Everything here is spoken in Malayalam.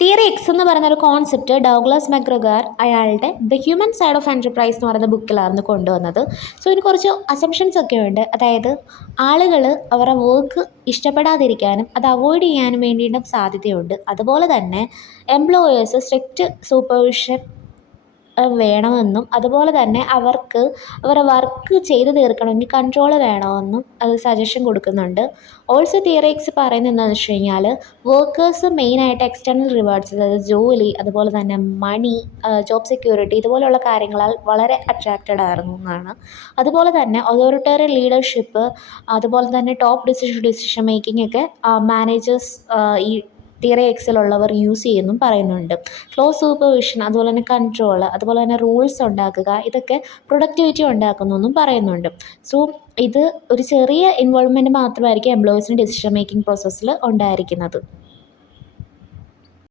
തിയറി എക്സ് എന്ന് പറയുന്ന ഒരു കോൺസെപ്റ്റ് ഡൗഗ്ലാസ് മെക്ഗ്രഗർ അയാളുടെ the human side of enterprise എന്ന് പറയുന്ന ബുക്കിലാണ് കൊണ്ടുവന്നത്. സോ ഇതിന് കുറച്ച് അസംഷൻസ് ഒക്കെ ഉണ്ട്. അതായത് ആളുകൾ അവരുടെ വർക്ക് ഇഷ്ടപ്പെടാതിരിക്കാനും അത് അവോയ്ഡ് ചെയ്യാനും വേണ്ടിയിട്ടും സാധ്യതയുണ്ട്. അതുപോലെ തന്നെ എംപ്ലോയേഴ്സ് സ്ട്രിക്റ്റ് സൂപ്പർവിഷൻ വേണമെന്നും അതുപോലെ തന്നെ അവർക്ക് അവരുടെ വർക്ക് ചെയ്ത് തീർക്കണമെങ്കിൽ കൺട്രോൾ വേണമെന്നും അത് സജഷൻ കൊടുക്കുന്നുണ്ട്. ഓൾസോ തിയറിക്സ് പറയുന്നത് എന്താണെന്ന് വെച്ച് കഴിഞ്ഞാൽ വർക്കേഴ്സ് മെയിനായിട്ട് എക്സ്റ്റേണൽ റിവാർഡ്സ്, അതായത് ജോലി, അതുപോലെ തന്നെ മണി, ജോബ് സെക്യൂരിറ്റി ഇതുപോലെയുള്ള കാര്യങ്ങളാൽ വളരെ അട്രാക്റ്റഡ് ആയിരുന്നു എന്നാണ്. അതുപോലെ തന്നെ അതോറിറ്റേറിയൻ ലീഡർഷിപ്പ്, അതുപോലെ തന്നെ ടോപ്പ് ഡിസിഷൻ മേക്കിംഗ് ഒക്കെ മാനേജേഴ്സ് ഈ തിയറി എക്സിലുള്ളവർ യൂസ് ചെയ്യുമെന്നും പറയുന്നുണ്ട്. ക്ലോസ് സൂപ്പർവിഷൻ, അതുപോലെ തന്നെ കൺട്രോൾ, അതുപോലെ തന്നെ റൂൾസ് ഉണ്ടാക്കുക, ഇതൊക്കെ പ്രൊഡക്ടിവിറ്റി ഉണ്ടാക്കുന്നു എന്നും പറയുന്നുണ്ട്. സോ ഇത് ഒരു ചെറിയ ഇൻവോൾവ്മെൻറ്റ് മാത്രമായിരിക്കും എംപ്ലോയീസിന് ഡിസിഷൻ മേക്കിംഗ് പ്രോസസ്സിൽ ഉണ്ടായിരിക്കുന്നത്.